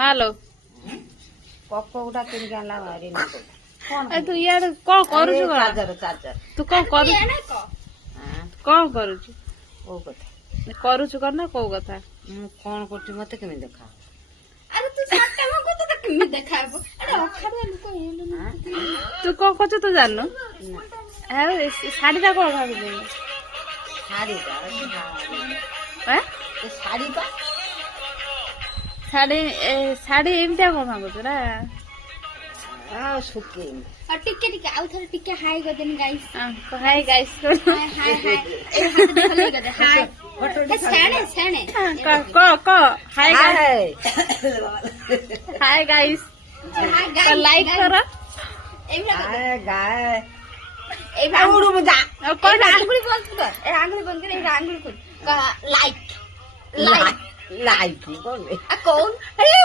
ମାଲୋ କପ ଗୁଟା କିଣିକି ଆଣିଲା ଭାରି ନା ତୁ ଇଆଡେ କଣ କରୁଛୁ କଣ? ଚାର୍ଜର ତୁ କଣ କରୁଛୁ? କଣ କରୁଛୁ? କୋଉ କଥା କରୁଛୁ କଣ ନା କୋଉ କଥା? ମୁଁ କଣ କରୁଛି ମତେ କେମିତି ଦେଖା ତୁ କଣ କରୁଛୁ ତୁ ଜାଣିନୁ? ଆଉ ଶାଢୀଟା କଣ ଭାବୁଛୁ? ଶାଢୀଟା ଶାଢୀ ଶାଢୀ ଶାଢୀ ଏମିତିଆ କଣ ଭାବୁଛୁ ନା? ଶୁଖେଇନି ଟିକେ ଟିକେ ଆଉ ଥରେ ଟିକେ ହାଇ କରିଦେନି guys hi guys hi hi ଏ ହାତ ଟିକେ ହଲେଇ କରିଦେ ହାଇ ସେଣେ ସେଣେ କ ହାଇ ହାଇ ଗାଇସ୍ ଲାଇକ୍ କର ଗାଏ ଆଙ୍ଗୁଳି ବନ୍ଦ କର ଏ ଆଙ୍ଗୁଳି ବନ୍ଦ କର ଏ ଆଙ୍ଗୁଳି ଖୋଲ ଲାଇକ୍ ଲାଇକ୍ ଲାଇକ୍ କଣ କौन अरे